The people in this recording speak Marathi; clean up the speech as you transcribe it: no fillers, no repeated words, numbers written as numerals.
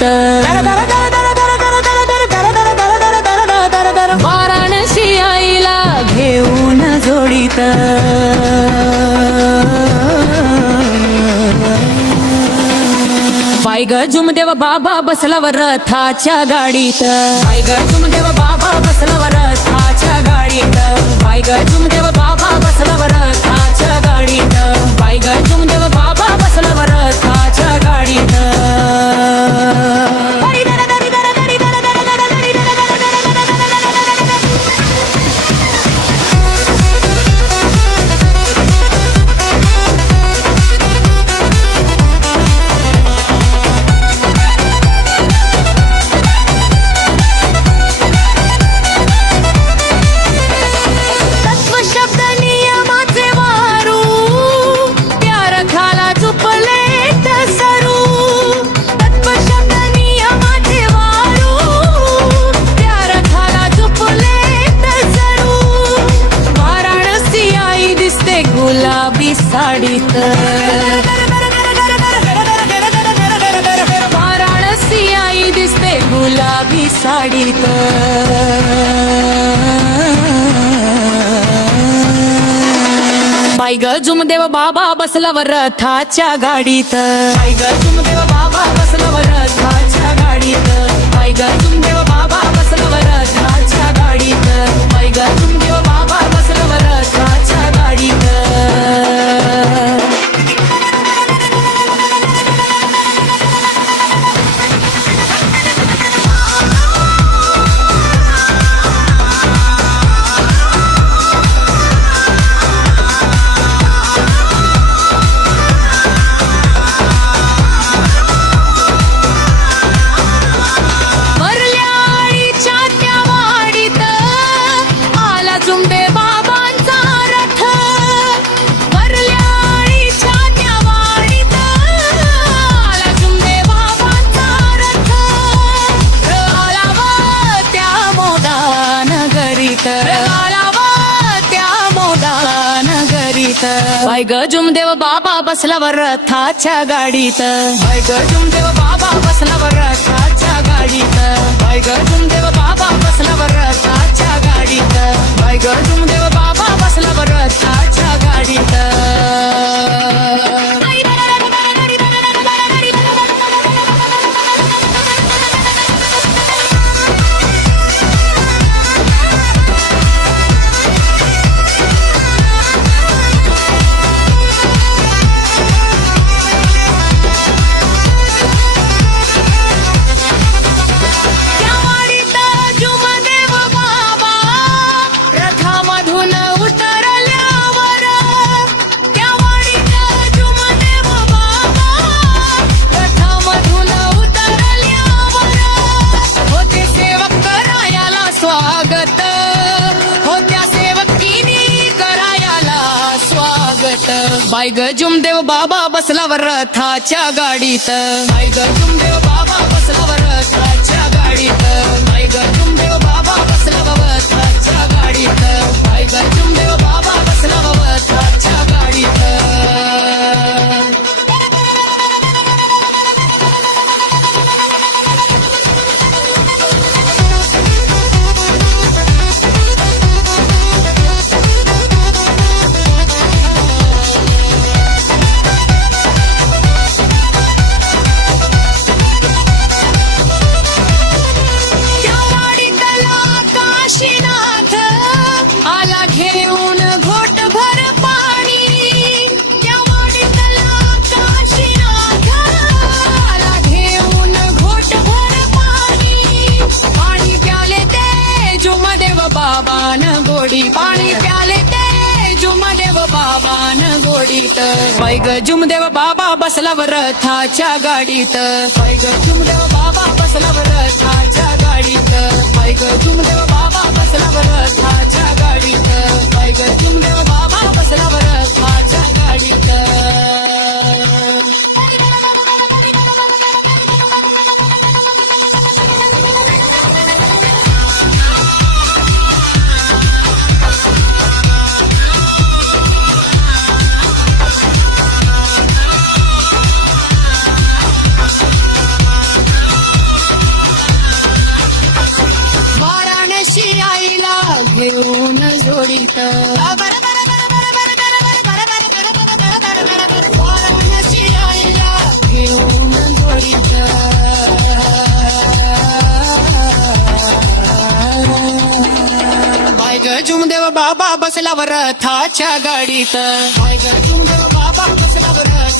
गाडीत वाराणसी आईला घेऊन जोडीत बाई ग झुमदेव बाबा बसलावर रथाच्या गाडीत बाई ग झुमदेव बाबा बसलावर रथाच्या गाडीत बाई ग झुमदेव बाबा बसलावर रथाच्या गाडीत बाई ग झुमदेव बाबा बसलावर रथाच्या गाडीत गुलाबी साडीत वाराणसी आई दिसते गुलाबी साडीत बाई ग झुमदेव बाबा बसलावर रथाच्या गाडीत बाई ग झुमदेव बाबा बसलावर रथाच्या गाडीत बाई ग झुमदेव बाबा बसलावर रथाच्या गाडीत बाई ग झुमदेव बाबा बसलावर रथाच्या गाडीत बाई ग झुमदेव बाबा बसलावर रथाच्या गाडीत बाई ग झुमदेव बाबा बसलावर रथाच्या गाडीत बाई ग झुमदेव बाबा बसलावर रथाच्या गाडीत बाई ग झुमदेव बाबा बसलावर रथाच्या गाडीत बाई ग झुमदेव बाबा बसलावर रथाच्या गाडीत बाई ग झुमदेव बाबा बसलावर रथाच्या गाडीत बाई ग झुमदेव बाबा बसलावर रथाच्या गाडीत बाई ग झुमदेव बाबा बसलावर रथाच्या गाडीत पाणी प्याले ते झुमदेव बाबान गोडीत बाई ग झुमदेव बाबा बसलावर रथाच्या गाडीत बाई ग झुमदेव बाबा बसलावर रथाच्या गाडीत बाई ग झुमदेव बाबा बसलावर रथाच्या गाडीत बाई ग झुमदेव बाबा बसलावर रथाच्या गाडीत बसला रथाच्या गाडीत. पाय ग जुमदेव बाबा बसला रथाच्या